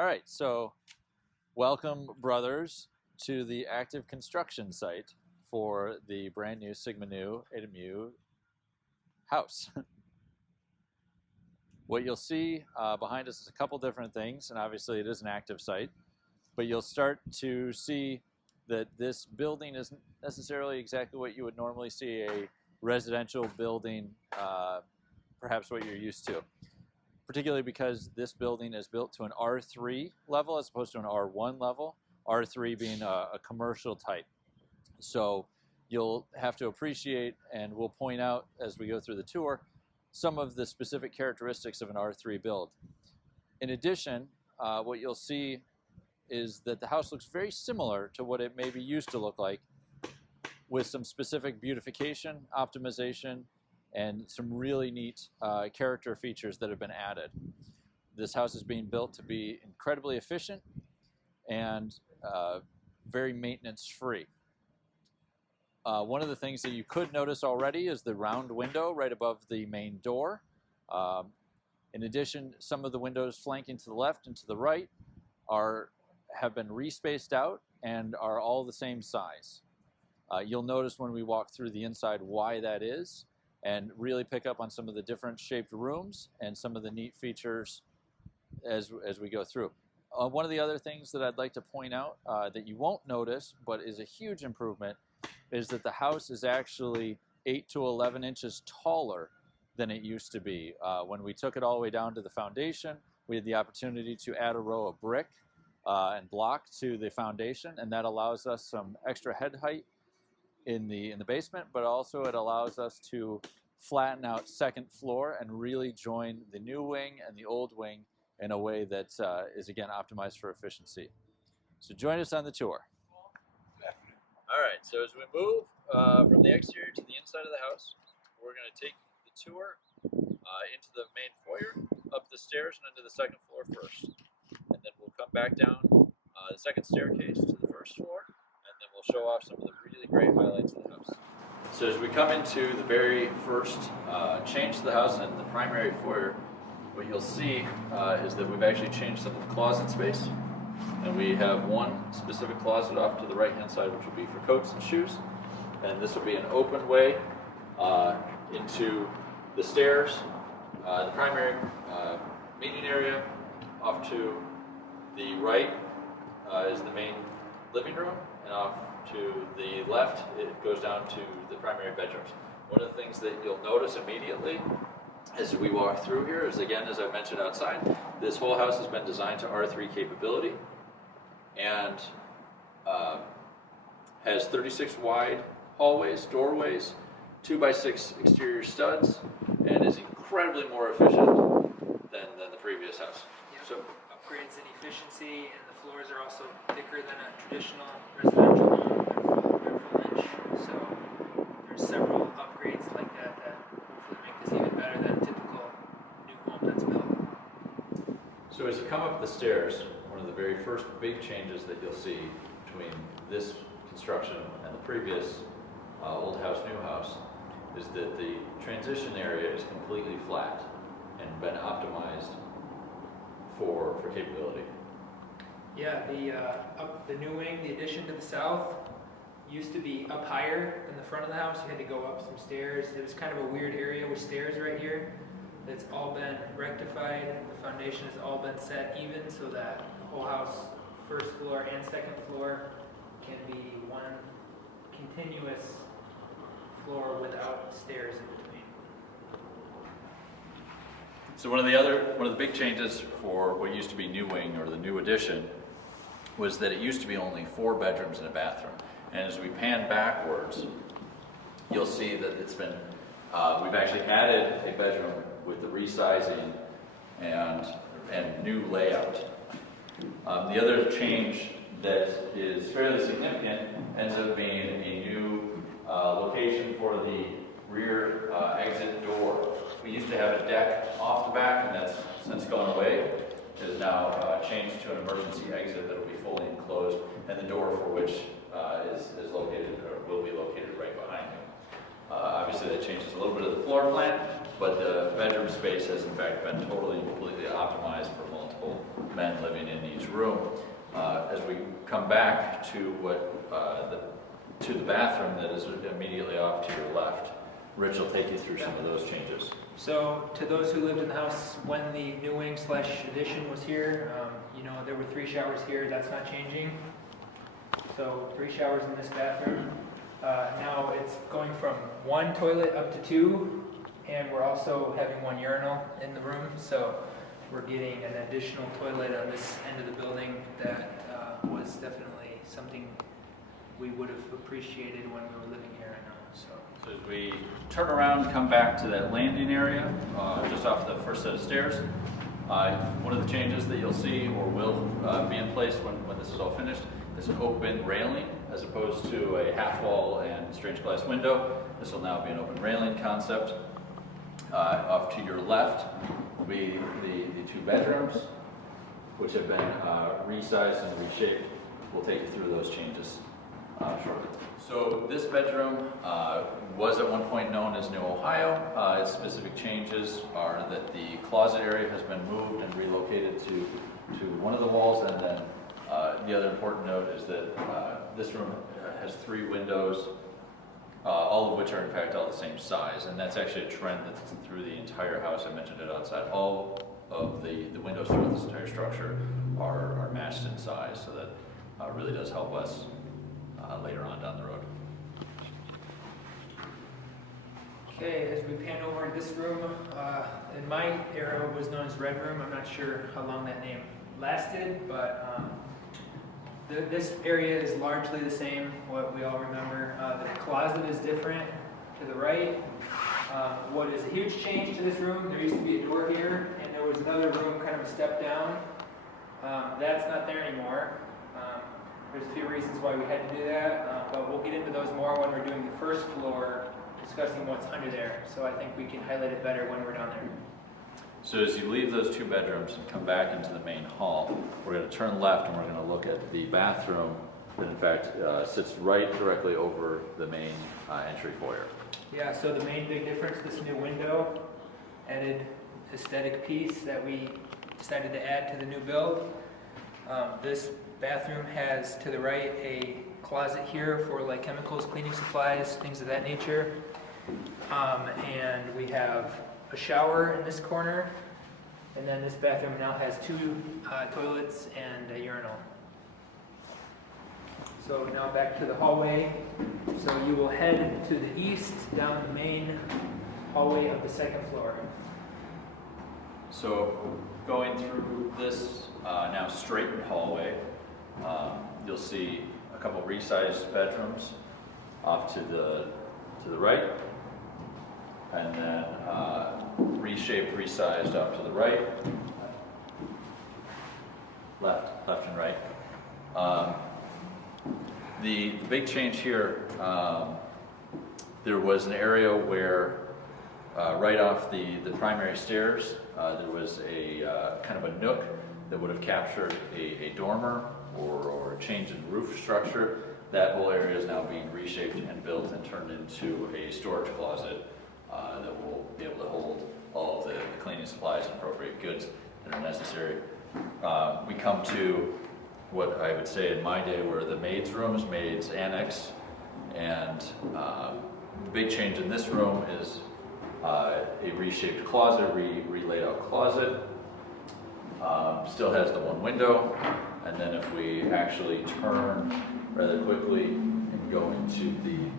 All right, so welcome, brothers, to the active construction site for the brand new Sigma Nu Eta Mu house. What you'll see behind us is a couple different things, and obviously it is an active site, but you'll start to see that this building isn't necessarily exactly what you would normally see a residential building, perhaps what you're used to. Particularly because this building is built to an R3 level as opposed to an R1 level, R3 being a commercial type. So you'll have to appreciate, and we'll point out as we go through the tour, some of the specific characteristics of an R3 build. In addition, what you'll see is that the house looks very similar to what it maybe used to look like, with some specific beautification, optimization, and some really neat character features that have been added. This house is being built to be incredibly efficient and very maintenance-free. One of the things that you could notice already is the round window right above the main door. In addition, some of the windows flanking to the left and to the right have been respaced out and are all the same size. You'll notice when we walk through the inside why that is, and really pick up on some of the different shaped rooms and some of the neat features as we go through. One of the other things that I'd like to point out that you won't notice, but is a huge improvement, is that the house is actually 8 to 11 inches taller than it used to be. When we took it all the way down to the foundation, we had the opportunity to add a row of brick and block to the foundation, and that allows us some extra head height in the basement, but also it allows us to flatten out second floor and really join the new wing and the old wing in a way that is again optimized for efficiency. So join us on the tour. All right, so as we move from the exterior to the inside of the house, we're going to take the tour into the main foyer, up the stairs and into the second floor first. And then we'll come back down the second staircase to the first floor, and then we'll show off some of the really great highlights of the house. So as we come into the very first change to the house and the primary foyer, what you'll see is that we've actually changed some of the closet space. And we have one specific closet off to the right-hand side, which will be for coats and shoes. And this will be an open way into the stairs, the primary meeting area. Off to the right is the main living room, and off to the left it goes down to the primary bedrooms. One of the things that you'll notice immediately as we walk through here is, again, as I mentioned outside, this whole house has been designed to R3 capability and has 36 wide hallways, doorways, 2x6 exterior studs, and is incredibly more efficient than the previous house. Yep. So upgrades in efficiency, and the floors are also thicker than a traditional residential home. They're full inch. So there's several upgrades like that that hopefully make this even better than a typical new home that's built. So as you come up the stairs, one of the very first big changes that you'll see between this construction and the previous old house, new house, is that the transition area is completely flat and been optimized for capability. Yeah, the new wing, the addition to the south, used to be up higher than the front of the house. You had to go up some stairs. It was kind of a weird area with stairs right here. It's all been rectified. The foundation has all been set even so that the whole house, first floor and second floor, can be one continuous floor without stairs in between. So one of the big changes for what used to be new wing, or the new addition, was that it used to be only 4 bedrooms and a bathroom. And as we pan backwards, you'll see that it's been we've actually added a bedroom with the resizing and new layout. The other change that is fairly significant ends up being a new location for the rear exit door. We used to have a deck off the back, and that's since gone away. It is now changed to an emergency exit that will be fully enclosed, and the door for which is located, or will be located, right behind you. Obviously that changes a little bit of the floor plan, but the bedroom space has in fact been totally and completely optimized for multiple multiple men living in each room. As we come back to the bathroom that is immediately off to your left, Rich will take you through some of those changes. So to those who lived in the house when the new wing / addition was here, there were 3 showers here. That's not changing. So 3 showers in this bathroom. Now it's going from 1 toilet up to 2, and we're also having 1 urinal in the room. So we're getting an additional toilet on this end of the building that was definitely something we would have appreciated when we were living here, I know. So as we turn around, come back to that landing area, just off the first set of stairs, one of the changes that you'll see or will be in place when this is all finished is an open railing as opposed to a half wall and strange glass window. This will now be an open railing concept. Off to your left will be the 2 bedrooms, which have been resized and reshaped. We'll take you through those changes shortly. So this bedroom was at one point known as New Ohio. Its specific changes are that the closet area has been moved and relocated to one of the walls, and then the other important note is that this room has 3 windows, all of which are in fact all the same size, and that's actually a trend that's through the entire house. I mentioned it outside. All of the windows throughout this entire structure are matched in size, so that really does help us later on down the road. okay, as we pan over this room, in my era was known as Red Room. I'm not sure how long that name lasted, but this area is largely the same, what we all remember. The closet is different to the right. What is a huge change to this room, there used to be a door here, and there was another room kind of a step down. That's not there anymore. There's a few reasons why we had to do that, but we'll get into those more when we're doing the first floor, discussing what's under there. So I think we can highlight it better when we're down there. So as you leave those 2 bedrooms and come back into the main hall, we're going to turn left and we're going to look at the bathroom that in fact sits right directly over the main entry foyer. Yeah, so the main big difference, this new window, added aesthetic piece that we decided to add to the new build. This bathroom has to the right a closet here for like chemicals, cleaning supplies, things of that nature. And we have a shower in this corner, and then this bathroom now has 2 toilets and a urinal. So now back to the hallway. So you will head to the east down the main hallway of the 2nd floor. So going through this now straightened hallway, you'll see a couple resized bedrooms off to the right, and then reshaped, resized off to the right, left and right. The big change here, there was an area where right off the primary stairs, there was a kind of a nook that would have captured a dormer or a change in roof structure. That whole area is now being reshaped and built and turned into a storage closet that will be able to hold all of the cleaning supplies and appropriate goods that are necessary. We come to what I would say in my day were the maids' rooms, maids' annex, and the big change in this room is a reshaped closet, re-laid out closet. Still has the 1 window, and then if we actually turn rather quickly and go into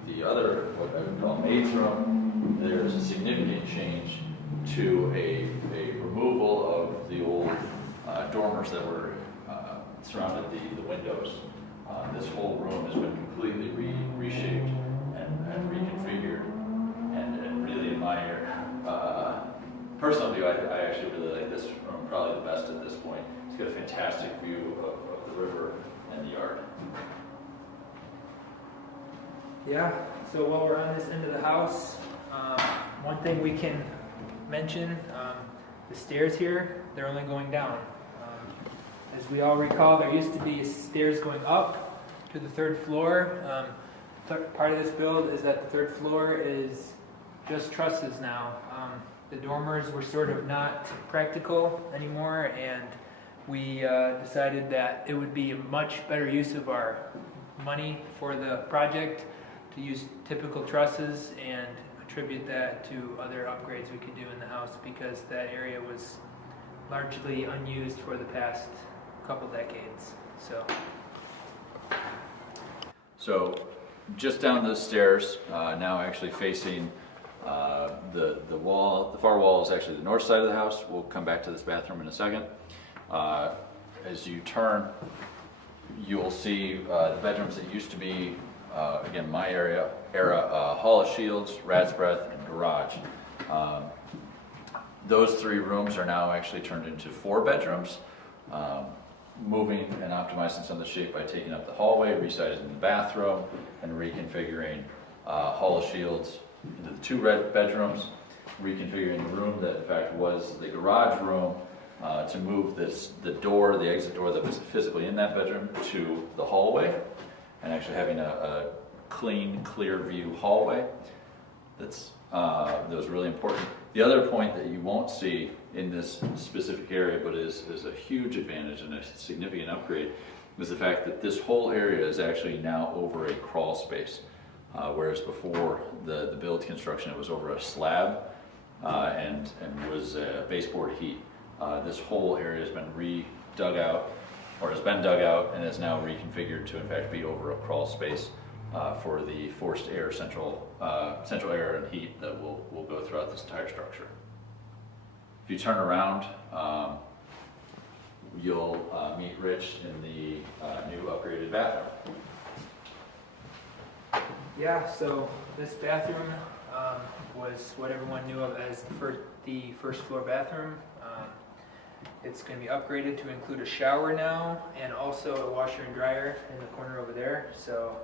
the other, what I would call maid's room, there's a significant change to a removal of the old dormers that were surrounded the windows. This whole room has been completely reshaped and reconfigured, and really in my personal view, I actually really like this room probably the best at this point. It's got a fantastic view of the river and the yard. Yeah, so while we're on this end of the house, one thing we can mention, the stairs here, they're only going down. As we all recall, there used to be stairs going up to the 3rd floor. Part of this build is that the 3rd floor is just trusses now. The dormers were sort of not practical anymore, and we decided that it would be a much better use of our money for the project to use typical trusses and attribute that to other upgrades we could do in the house, because that area was largely unused for the past couple decades. So just down the stairs, now actually facing the wall, the far wall is actually the north side of the house. We'll come back to this bathroom in a second. As you turn, you'll see the bedrooms that used to be, again, my era, Hall of Shields, Rat's Breath, and garage. Those 3 rooms are now actually turned into 4 bedrooms, moving and optimizing some of the shape by taking up the hallway, resizing the bathroom, and reconfiguring Hall of Shields into the 2 bedrooms, reconfiguring the room that in fact was the garage room to move the exit door that was physically in that bedroom to the hallway, and actually having a clean, clear view hallway. That was really important. The other point that you won't see in this specific area, but is a huge advantage and a significant upgrade, is the fact that this whole area is actually now over a crawl space, whereas before the build construction it was over a slab and was baseboard heat. This whole area has been dug out and is now reconfigured to in fact be over a crawl space for the forced air central air and heat that will go throughout this entire structure. If you turn around, you'll meet Rich in the new upgraded bathroom. Yeah, so this bathroom was what everyone knew of as the first floor bathroom. It's going to be upgraded to include a shower now, and also a washer and dryer in the corner over there. So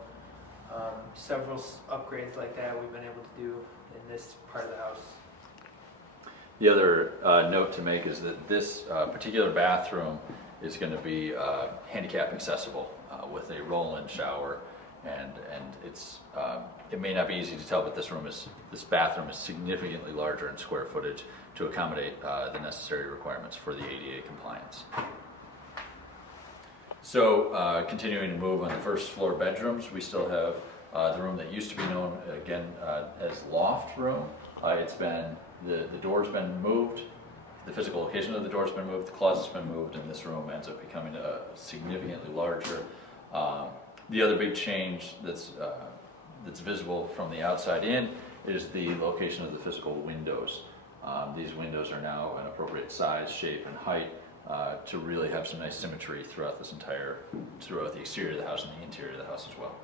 several upgrades like that we've been able to do in this part of the house. The other note to make is that this particular bathroom is going to be handicap accessible with a roll-in shower, and it may not be easy to tell, but this bathroom is significantly larger in square footage to accommodate the necessary requirements for the ADA compliance. So continuing to move on the first floor bedrooms, we still have the room that used to be known again as loft room. The door's been moved, the physical location of the door's been moved, the closet's been moved, and this room ends up becoming a significantly larger. The other big change that's visible from the outside in is the location of the physical windows. These windows are now an appropriate size, shape, and height to really have some nice symmetry throughout the exterior of the house and the interior of the house as well.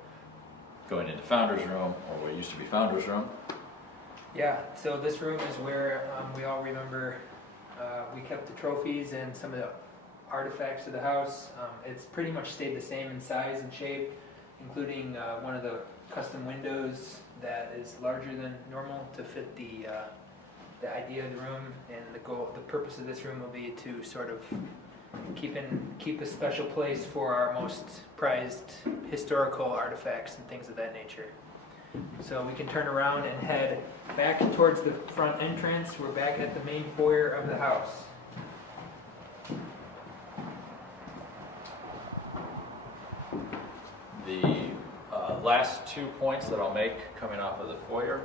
Going into Founder's Room, or what used to be Founder's Room. Yeah, so this room is where we all remember we kept the trophies and some of the artifacts of the house. It's pretty much stayed the same in size and shape, including one of the custom windows that is larger than normal to fit the idea of the room. And the purpose of this room will be to sort of keep a special place for our most prized historical artifacts and things of that nature. So we can turn around and head back towards the front entrance. We're back at the main foyer of the house. The last 2 points that I'll make coming off of the foyer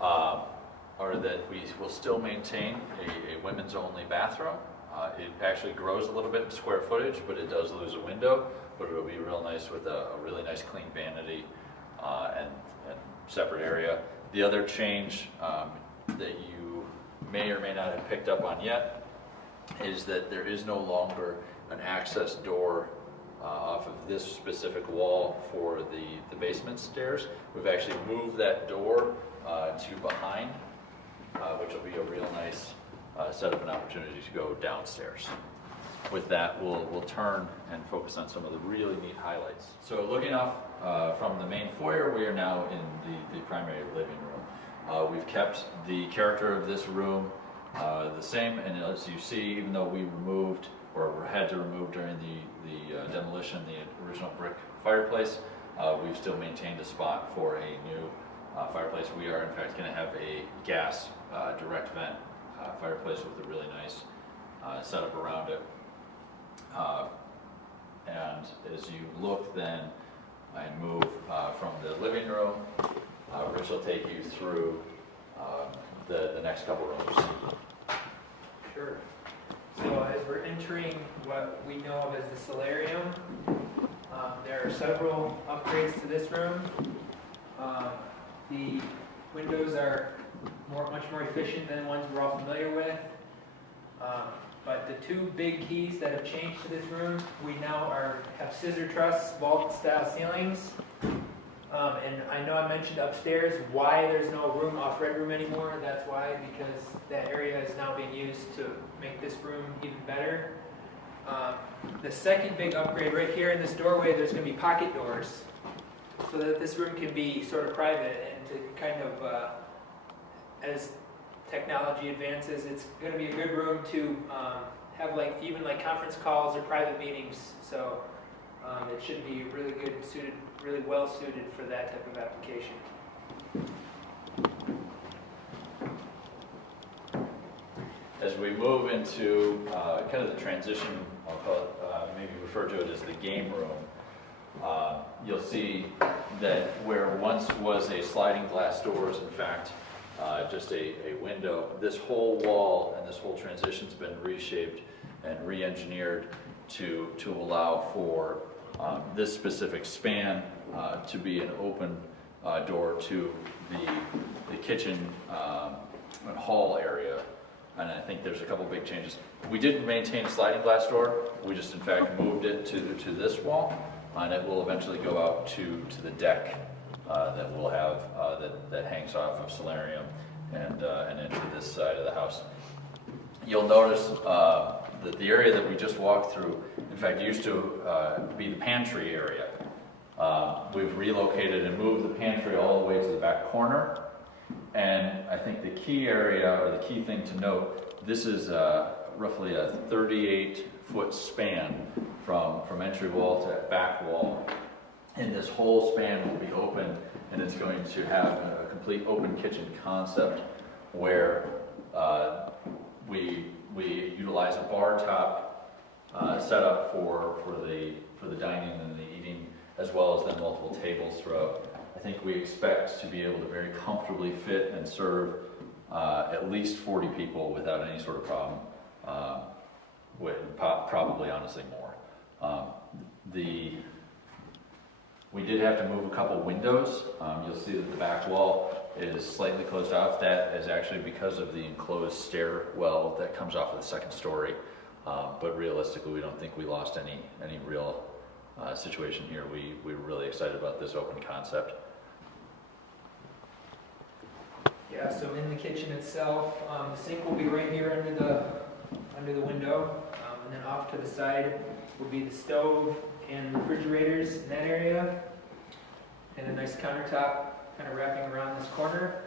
are that we will still maintain a women's only bathroom. It actually grows a little bit in square footage, but it does lose a window, but it'll be real nice with a really nice clean vanity and separate area. The other change that you may or may not have picked up on yet is that there is no longer an access door off of this specific wall for the basement stairs. We've actually moved that door to behind, which will be a real nice setup and opportunity to go downstairs. With that, we'll turn and focus on some of the really neat highlights. So looking off from the main foyer, we are now in the primary living room. We've kept the character of this room the same, and as you see, even though we removed or had to remove during the demolition the original brick fireplace, we've still maintained a spot for a new fireplace. We are in fact going to have a gas direct vent fireplace with a really nice setup around it. as you look then and move from the living room, Rich will take you through the next couple rooms. Sure. So as we're entering what we know of as the solarium, there are several upgrades to this room. The windows are much more efficient than the ones we're all familiar with. But the two big keys that have changed to this room, we now have scissor truss vault style ceilings. And I know I mentioned upstairs why there's no room off Red Room anymore. That's why, because that area is now being used to make this room even better. The second big upgrade right here in this doorway, there's going to be pocket doors so that this room can be sort of private and to kind of, as technology advances, it's going to be a good room to have even conference calls or private meetings. So it should be really well suited for that type of application. As we move into kind of the transition, I'll call it, maybe refer to it as the game room, you'll see that where once was a sliding glass door is in fact just a window. This whole wall and this whole transition's been reshaped and re-engineered to allow for this specific span to be an open door to the kitchen and hall area. And I think there's a couple big changes. We didn't maintain a sliding glass door. We just in fact moved it to this wall, and it will eventually go out to the deck that we'll have that hangs off of Solarium and into this side of the house. You'll notice that the area that we just walked through, in fact, used to be the pantry area. We've relocated and moved the pantry all the way to the back corner. And I think the key area, or the key thing to note, this is roughly a 38-foot span from entry wall to back wall. And this whole span will be open, and it's going to have a complete open kitchen concept where we utilize a bar top setup for the dining and the eating, as well as then multiple tables throughout. I think we expect to be able to very comfortably fit and serve at least 40 people without any sort of problem, probably honestly more. We did have to move a couple windows. You'll see that the back wall is slightly closed off. That is actually because of the enclosed stairwell that comes off of the second story. But realistically, we don't think we lost any real situation here. We were really excited about this open concept. Yeah, so in the kitchen itself, the sink will be right here under the window, and then off to the side will be the stove and refrigerators in that area, and a nice countertop kind of wrapping around this corner.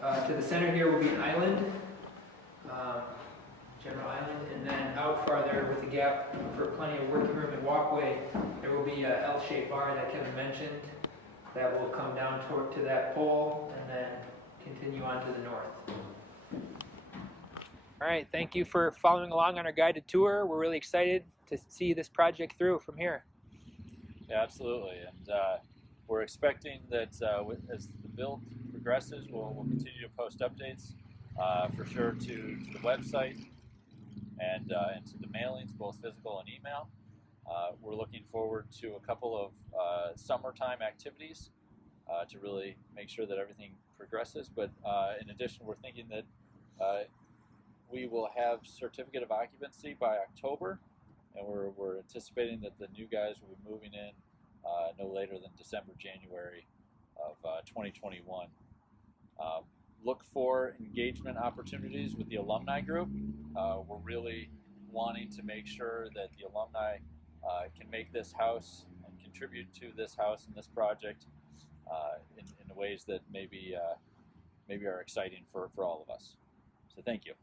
To the center here will be an island, general island, and then out farther with a gap for plenty of working room and walkway, there will be a L-shaped bar that Kevin mentioned that will come down to that pole and then continue on to the north. All right, thank you for following along on our guided tour. We're really excited to see this project through from here. Yeah, absolutely. And we're expecting that as the build progresses, we'll continue to post updates for sure to the website and to the mailings, both physical and email. We're looking forward to a couple of summertime activities to really make sure that everything progresses. But in addition, we're thinking that we will have certificate of occupancy by October, and we're anticipating that the new guys will be moving in no later than December, January of 2021. Look for engagement opportunities with the alumni group. We're really wanting to make sure that the alumni can make this house and contribute to this house and this project in ways that maybe are exciting for all of us. So thank you.